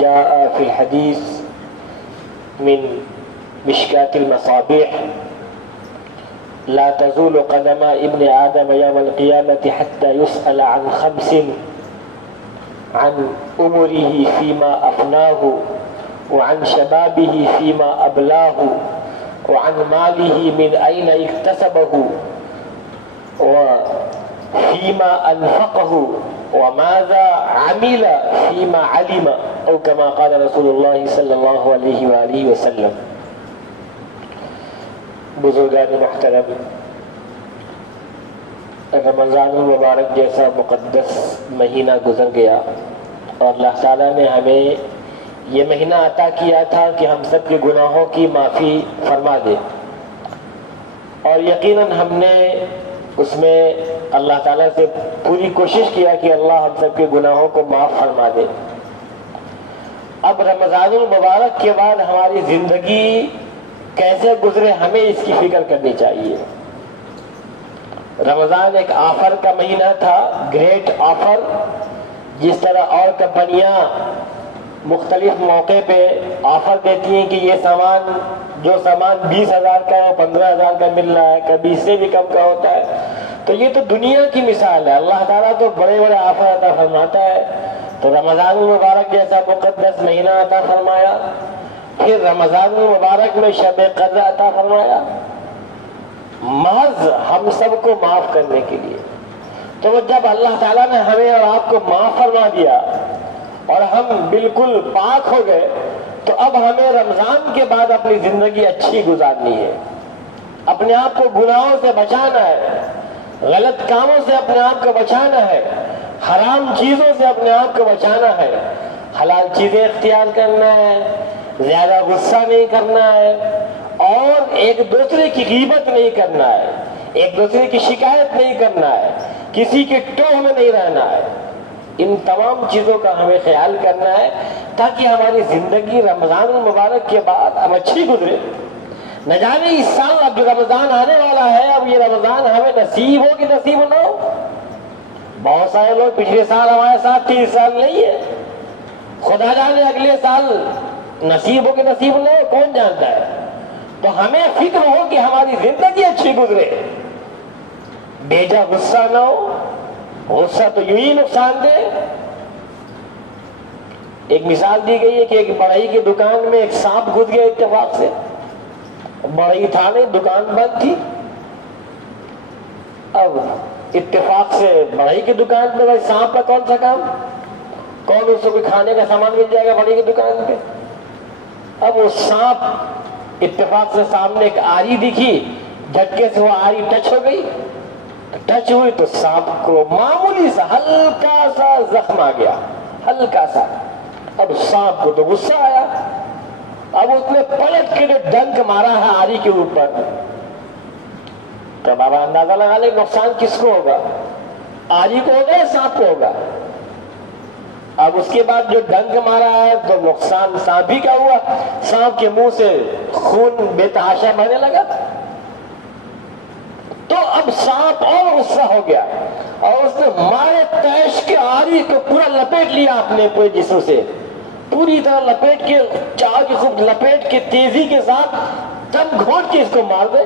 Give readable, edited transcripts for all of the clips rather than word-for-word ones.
جاء في الحديث من مشكاة المصابيح لا تزول قدم ابن آدم يوم القيامة حتى يسأل عن 5: عن عمره فيما أفناه، وعن شبابه فيما أبلاه، وعن ماله من أين اكتسبه، وفيما أنفقه، وماذا عمل فيما علم، أو كما قال رسول الله صلی اللہ علیہ وآلہ وسلم۔ بزرگان محترم، رمضان المبارک جیسا مقدس مہینہ گزر گیا اور اللہ تعالیٰ نے ہمیں یہ مہینہ عطا کیا تھا کہ ہم سب کے گناہوں کی معافی فرما دے، اور یقیناً ہم نے اس میں اللہ تعالیٰ سے پوری کوشش کیا کہ اللہ ہم سب کے گناہوں کو معاف فرما دے۔ اب رمضان المبارک کے بعد ہماری زندگی کیسے گزرے ہمیں اس کی فکر کرنی چاہیے۔ رمضان ایک آفر کا مہینہ تھا، گریٹ آفر، جس طرح اور کمپنیاں مختلف موقع پہ آفر دیتی ہیں کہ یہ سامان، جو سامان 20,000 کا ہے 15,000 کا مل رہا ہے، کبھی اس سے بھی کم کا ہوتا ہے۔ تو یہ تو دنیا کی مثال ہے، اللہ تعالیٰ تو بڑے بڑے آفر عطا فرماتا ہے۔ تو رمضان المبارک جیسا مقدس مہینہ عطا فرمایا، پھر رمضان المبارک میں شب قدر عطا فرمایا، محض ہم سب کو معاف کرنے کے لیے۔ تو جب اللہ تعالیٰ نے ہمیں اور آپ کو معاف فرما دیا اور ہم بالکل پاک ہو گئے، تو اب ہمیں رمضان کے بعد اپنی زندگی اچھی گزارنی ہے، اپنے آپ کو گناہوں سے بچانا ہے، غلط کاموں سے اپنے آپ کو بچانا ہے، حرام چیزوں سے اپنے آپ کو بچانا ہے، حلال چیزیں اختیار کرنا ہے، زیادہ غصہ نہیں کرنا ہے، اور ایک دوسرے کی غیبت نہیں کرنا ہے، ایک دوسرے کی شکایت نہیں کرنا ہے، کسی کے ٹوہ میں نہیں رہنا ہے۔ ان تمام چیزوں کا ہمیں خیال کرنا ہے تاکہ ہماری زندگی رمضان المبارک کے بعد اب اچھی گزرے۔ نہ جانے اس سال اب جو رمضان آنے والا ہے، اب یہ رمضان ہمیں نصیب ہو کہ نصیب نہ ہو۔ بہت سارے لوگ پچھلے سال ہمارے ساتھ تھے، اس سال نہیں ہے، خدا جانے اگلے سال نصیب ہو کہ نصیب نہ ہو، کون جانتا ہے۔ تو ہمیں فکر ہو کہ ہماری زندگی اچھی گزرے، بیجا غصہ نہ ہو، غصہ تو یوں ہی نقصان دے۔ ایک مثال دی گئی ہے کہ ایک بڑھئی کی دکان میں ایک سانپ گھس گیا اتفاق سے، بڑھئی تھا نہیں، دکان بند تھی۔ اب اتفاق سے بڑھئی کی دکان پہ، بھائی سانپ کا کون سا کام، کون اس کو کوئی کھانے کا سامان مل جائے گا بڑھئی کی دکان پہ۔ اب وہ سانپ اتفاق سے سامنے ایک آری دکھی، جھٹکے سے وہ آری ٹچ ہو گئی، ٹچ ہوئی تو سانپ کو معمولی سا ہلکا سا زخم آ گیا، ہلکا سا۔ اب سانپ کو تو غصہ آیا، اب اس نے پلٹ کے جو ڈنک مارا ہے آری کے اوپر، تو بابا اندازہ لگا لے نقصان کس کو ہوگا، آری کو ہوگا یا سانپ کو ہوگا۔ اب اس کے بعد جو ڈنک مارا ہے تو نقصان سانپ ہی کا ہوا، سانپ کے منہ سے خون بے تحاشا بہنے لگا۔ تو اب سانپ اور غصہ ہو گیا اور اس نے مارے تیش کے آری کو پورا لپیٹ لیا اپنے پورے جسم سے، پوری طرح لپیٹ کے، چاہ کے خوب لپیٹ کے تیزی کے ساتھ دم گھونٹ کے اس کو مار دے۔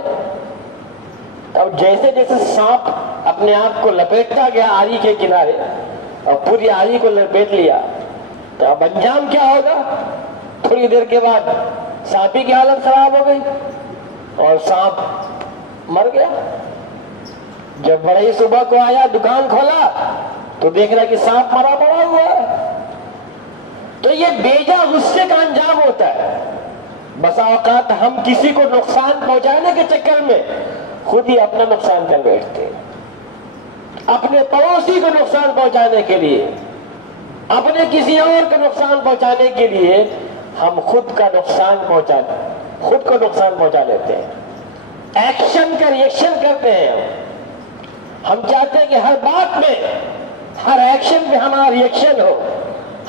اب جیسے جیسے سانپ اپنے آپ کو لپیٹتا گیا آری کے کنارے اور پوری آری کو لپیٹ لیا، تو اب انجام کیا ہوگا؟ تھوڑی دیر کے بعد سانپی کی حالت خراب ہو گئی اور سانپ مر گیا۔ جب بڑھئی صبح کو آیا، دکان کھولا تو دیکھ رہا کہ سانپ مرا پڑا ہوا ہے۔ تو یہ بیجا غصے کا انجام ہوتا ہے۔ بسا اوقات ہم کسی کو نقصان پہنچانے کے چکر میں خود ہی اپنا نقصان کر بیٹھتے ہیں، اپنے پڑوسی کو نقصان پہنچانے کے لیے، اپنے کسی اور کو نقصان پہنچانے کے لیے ہم خود کو نقصان پہنچا لیتے ہیں۔ ایکشن کا ریئیکشن کرتے ہیں، ہم چاہتے ہیں کہ ہر بات میں، ہر ایکشن پہ ہمارا ریئیکشن ہو،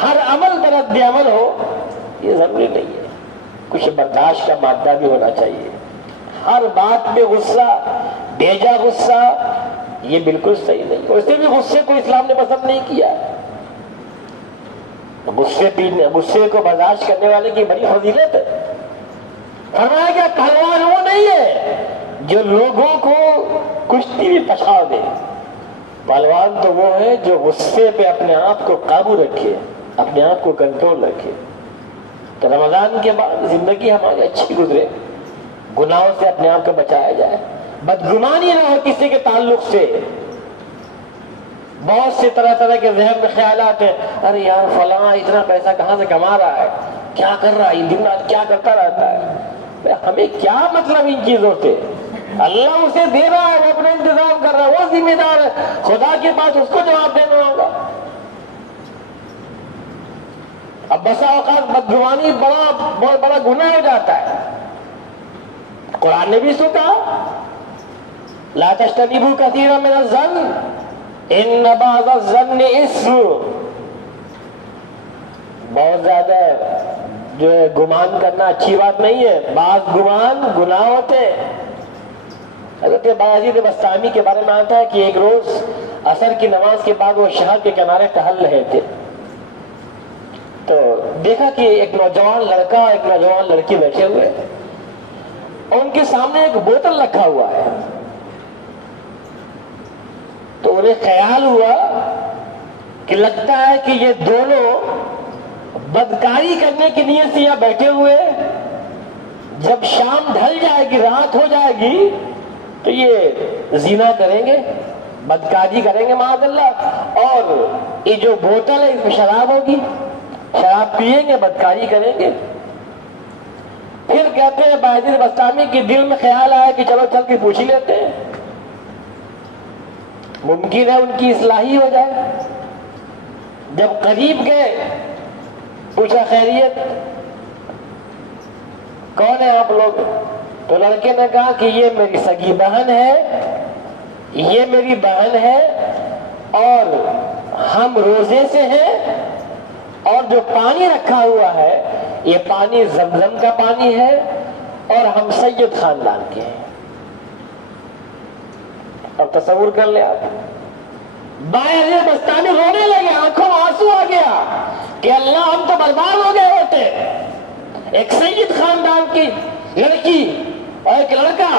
ہر عمل پر رد عمل ہو۔ یہ ضروری نہیں ہے، کچھ برداشت کا مادہ بھی ہونا چاہیے۔ ہر بات میں غصہ، بیجا غصہ، یہ بالکل صحیح نہیں۔ ویسے بھی غصے کو اسلام نے پسند نہیں کیا۔ غصے کو برداشت کرنے والے کی بڑی فضیلت ہے. فرمایا کہ پہلوان وہ نہیں ہے جو لوگوں کو کشتی میں پچھاڑ دے. پہلوان تو وہ ہے جو غصے پہ اپنے آپ کو قابو رکھے, اپنے آپ کو کنٹرول رکھے. تو رمضان کے بعد زندگی ہماری اچھی گزرے, گناہوں سے اپنے آپ کو بچایا جائے, بدگمانی نہ ہو کسی کے تعلق سے. بہت سے طرح طرح کے ذہن میں خیالات ہیں, ارے یار فلاں اتنا پیسہ کہاں سے کما رہا ہے, کیا کر رہا ہے, دن رات کیا کرتا رہتا ہے. ہمیں کیا مطلب ان چیزوں سے؟ اللہ اسے دے رہا ہے, وہ اپنا انتظام کر رہا ہے, وہ ذمہ دار ہے, خدا کے پاس اس کو جواب دینا ہوگا. اب بسا اوقات بدگمانی بہت بڑا گناہ ہو جاتا ہے. قرآن نے بھی سو کہا, لا تجتنبوا کثیرا من الظن ان بعض الظن اسم. بہت زیادہ جو ہے گمان کرنا اچھی بات نہیں ہے, بعض گمان گناہ ہوتے ہیں. حضرت باعزید بسطامی کے بارے میں آتا ہے کہ ایک روز عصر کی نماز کے بعد وہ شہر کے کنارے ٹہل رہے تھے, تو دیکھا کہ ایک نوجوان لڑکا ایک نوجوان لڑکی بیٹھے ہوئے, اور ان کے سامنے ایک بوتل رکھا ہوا ہے. تو انہیں خیال ہوا کہ لگتا ہے کہ یہ دونوں بدکاری کرنے کی نیت سے یہاں بیٹھے ہوئے, جب شام ڈھل جائے گی, رات ہو جائے گی, تو یہ زنا کریں گے, بدکاری کریں گے معاذ اللہ, اور یہ جو بوتل ہے اس میں شراب ہوگی, شراب پیئیں گے, بدکاری کریں گے. پھر کہتے ہیں باعزید بسطامی کے دل میں خیال آیا کہ چلو چل کے پوچھ ہی لیتے ہیں, ممکن ہے ان کی اصلاحی ہو جائے. جب قریب گئے پوچھا خیریت, کون ہے آپ لوگ؟ تو لڑکے نے کہا کہ یہ میری سگی بہن ہے, یہ میری بہن ہے, اور ہم روزے سے ہیں, اور جو پانی رکھا ہوا ہے یہ پانی زمزم کا پانی ہے, اور ہم سید خاندان کے ہیں. اب تصور کر لیں آپ, باعزید بسطامی رونے لگے, آنکھوں میں آنسو آ گیا کہ اللہ ہم تو برباد ہو گئے ہوتے. ایک سید خاندان کی لڑکی اور ایک لڑکا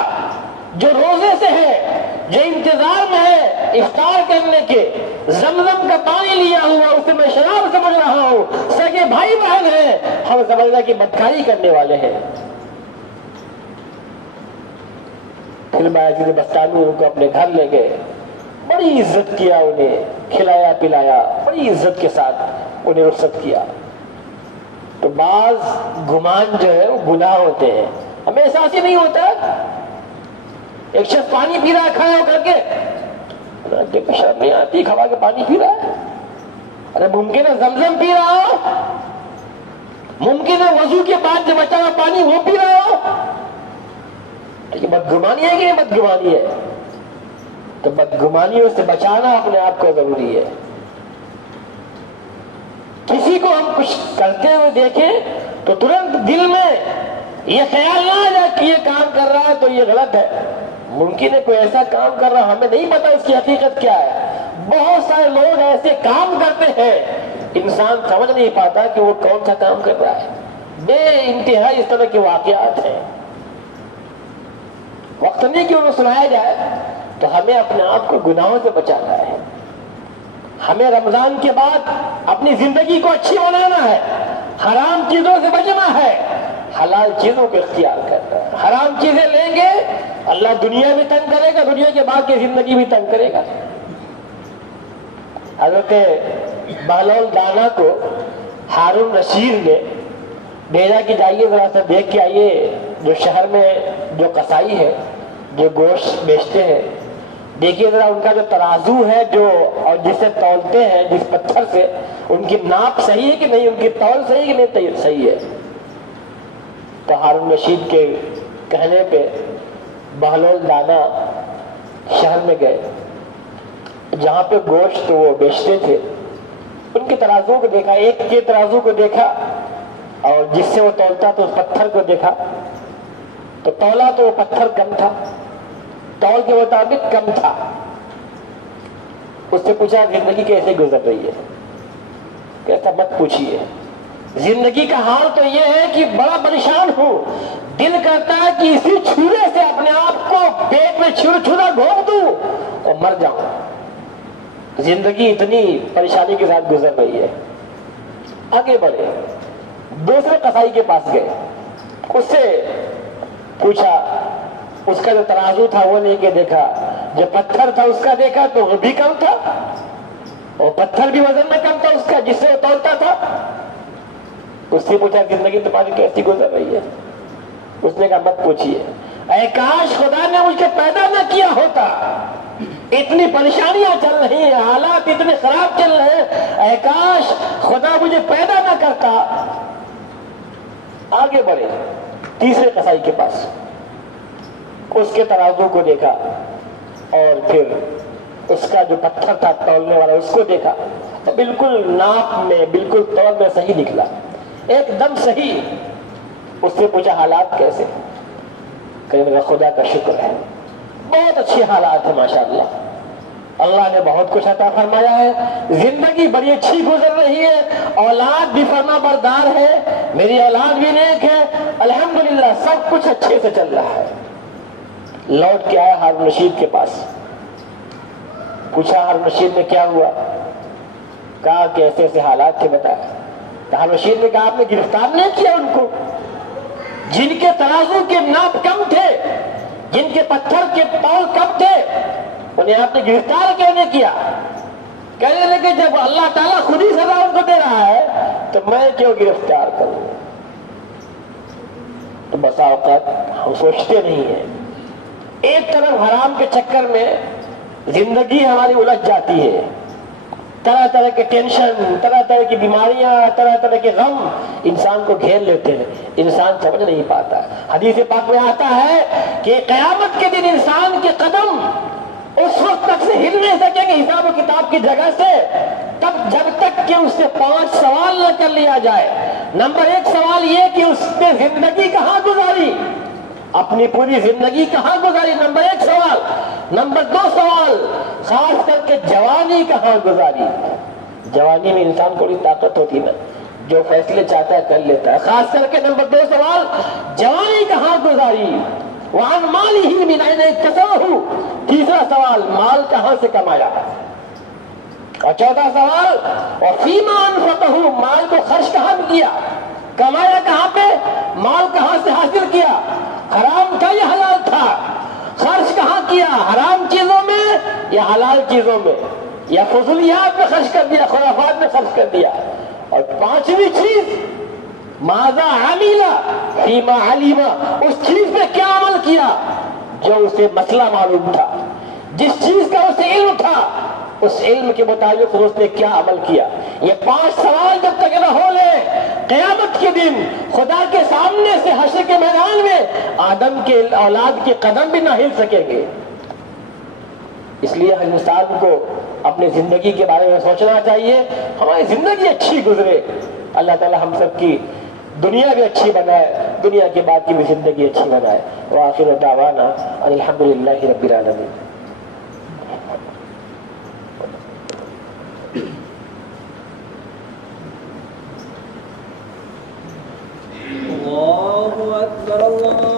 جو روزے سے ہے, جو انتظار میں ہے افطار کرنے کے, زمزم کا پانی لیا ہوا, اسے میں شراب سمجھ رہا ہوں, سگے بھائی بہن ہیں, ہم سمجھ رہے کہ بدکاری کرنے والے ہیں. پھر باعزید بسطامی ان کو اپنے گھر لے گئے, بڑی عزت کیا, انہیں کھلایا پلایا, بڑی عزت کے ساتھ انہیں رخصت کیا. تو بعض گمان جو ہے وہ گناہ ہوتے ہیں, ہمیں احساس ہی نہیں ہوتا. ایک شخص پانی پی رہا ہے کھڑا ہو کر کے, دیکھو شرم نہیں آتی, کھوا کے پانی پی رہا ہے. ارے ممکن ہے زمزم پی رہا ہو, ممکن ہے وضو کے بعد جو بچا ہوا پانی وہ پی رہا ہو. یہ بدگمانی ہے کہ یہ بدگمانی ہے؟ تو بدگمانیوں سے بچانا اپنے آپ کو ضروری ہے. کسی کو ہم کچھ کرتے ہوئے دیکھیں تو ترنت دل میں یہ خیال نہ آ جائے کہ یہ کام کر رہا ہے تو یہ غلط ہے. ممکن ہے کوئی ایسا کام کر رہا, ہمیں نہیں پتا اس کی حقیقت کیا ہے. بہت سارے لوگ ایسے کام کرتے ہیں, انسان سمجھ نہیں پاتا کہ وہ کون سا کام کر رہا ہے. بے انتہا اس طرح کے واقعات ہیں. وقت نہیں کہ انہیں سنایا جائے, تو ہمیں اپنے آپ کو گناہوں سے بچانا ہے. ہمیں رمضان کے بعد اپنی زندگی کو اچھی بنانا ہے, حرام چیزوں سے بچنا ہے, حلال چیزوں کو اختیار کرنا ہے. حرام چیزیں لیں گے اللہ دنیا بھی تنگ کرے گا, دنیا کے بعد کی زندگی بھی تنگ کرے گا. حضرت بہلول دانا کو ہارون رشید نے بھیجا کہ جائیے ذرا سا دیکھ کے آئیے, جو شہر میں جو قصائی ہے, جو گوشت بیچتے ہیں, دیکھیے ذرا ان کا جو ترازو ہے جو اور جسے تولتے ہیں جس پتھر سے, ان کی ناپ صحیح ہے کہ نہیں, ان کی تول صحیح ہے کہ نہیں صحیح ہے. تو ہارون رشید کے کہنے پہ بہلول دانا شہر میں گئے, جہاں پہ گوشت وہ بیچتے تھے. ان کے ترازو کو دیکھا, ایک کے ترازو کو دیکھا, اور جس سے وہ تولتا تو اس پتھر کو دیکھا, تو تولا تو وہ پتھر کم تھا, تول کے مطابق کم تھا. اس سے پوچھا زندگی کیسے گزر رہی ہے؟ کہتا مت پوچھیے، زندگی کا حال تو یہ ہے کہ بڑا پریشان ہوں، دل کرتا ہے کہ اسی چھرے سے اپنے آپ کو پیٹ میں چھرا گھونپ دوں اور مر جاؤں۔ زندگی اتنی پریشانی کے ساتھ گزر رہی ہے۔ آگے بڑھے، دوسرے قصائی کے پاس گئے، اس سے پوچھا، اس کا جو ترازو تھا وہ لے کے دیکھا، جو پتھر تھا اس کا دیکھا تو وہ بھی کم تھا، اور پتھر بھی وزن میں کم تھا اس کا جس سے وہ تولتا تھا۔ اس سے پوچھا زندگی تمہاری کیسی گزر رہی ہے؟ اس نے کہا مت پوچھیے، اے کاش خدا نے مجھے پیدا نہ کیا ہوتا، اتنی پریشانیاں چل رہی ہیں، حالات اتنے خراب چل رہے ہیں، اے کاش خدا مجھے پیدا نہ کرتا۔ آگے بڑھے، تیسرے قصائی کے پاس، اس کے ترازو کو دیکھا اور پھر اس کا جو پتھر تھا تولنے والا اس کو دیکھا تو بالکل ناپ میں، بالکل تول میں صحیح نکلا، ایک دم صحیح۔ اس سے پوچھا حالات کیسے؟ کہنے لگا خدا کا شکر ہے، بہت اچھے حالات ہیں ماشاءاللہ، اللہ نے بہت کچھ عطا فرمایا ہے، زندگی بڑی اچھی گزر رہی ہے، اولاد بھی فرما بردار ہے، میری اولاد بھی نیک ہے، الحمدللہ سب کچھ اچھے سے چل رہا ہے۔ لوٹ کے آیا ہارون رشید کے پاس، پوچھا ہارون رشید نے کیا ہوا؟ کہا کہ ایسے ایسے حالات تھے، بتایا۔ ہارون رشید نے کہا آپ نے گرفتار نہیں کیا ان کو؟ جن کے ترازو کے ناپ کم تھے، جن کے پتھر کے تول کم تھے، انہیں آپ نے گرفتار کیوں نہیں کیا؟ کہنے لگے جب اللہ تعالیٰ خود ہی سزا ان کو دے رہا ہے تو میں کیوں گرفتار کروں؟ تو بسا اوقات ہم سوچتے نہیں ہیں، ایک طرف حرام کے چکر میں زندگی ہماری الجھ جاتی ہے، طرح طرح کے ٹینشن، طرح طرح کی بیماریاں، طرح طرح کے غم انسان کو گھیر لیتے ہیں، انسان سمجھ نہیں پاتا۔ حدیث پاک میں آتا ہے کہ قیامت کے دن انسان کے قدم اس وقت تک سے ہل نہیں سکیں گے حساب و کتاب کی جگہ سے، تب جب تک کہ اس سے 5 سوال نہ کر لیا جائے۔ نمبر 1 سوال یہ کہ اس نے زندگی کہاں گزاری، اپنی پوری زندگی کہاں گزاری، نمبر 1 سوال۔ نمبر 2 سوال، خاص کر کے جوانی کہاں گزاری۔ جوانی میں انسان کو بڑی طاقت ہوتی نا، جو فیصلے چاہتا ہے کر لیتا ہے، خاص کر کے نمبر 2 سوال، جوانی کہاں گزاری۔ وَعَنْ مَالِهِ مِنْ أَيْنَ اكْتَسَبَهُ، تیسرا سوال، مال کہاں سے کمایا۔ اور چوتھا سوال، وَفِيمَا أَنْفَقَهُ، مال کو خرچ کہاں کیا، کمایا کہاں پہ، مال کہاں سے حاصل کیا، حرام تھا یا حلال تھا، خرچ کہاں کیا، حرام چیزوں میں یا حلال چیزوں میں، یا فضولیات میں خرچ کر دیا، خرافات میں خرچ کر دیا۔ اور 5ویں چیز، ماذا عمل فیما علم، اس چیز پہ کیا عمل کیا جو اسے مسئلہ معلوم تھا، جس چیز کا اسے علم تھا اس علم کے مطابق اس نے کیا عمل کیا۔ یہ 5 سوال جب تک نہ ہو لے، قیامت کے دن خدا کے سامنے سے حشر کے میدان میں آدم کے اولاد کے قدم بھی نہ ہل سکیں گے۔ اس لیے ہر انسان کو اپنی زندگی کے بارے میں سوچنا چاہیے، ہماری زندگی اچھی گزرے، اللہ تعالی ہم سب کی دنیا بھی اچھی بنائے، دنیا کے بعد کی بھی زندگی اچھی بنائے۔ وآخر دعوانا الحمدللہ رب العالمین۔ اللہ اکبر اللہ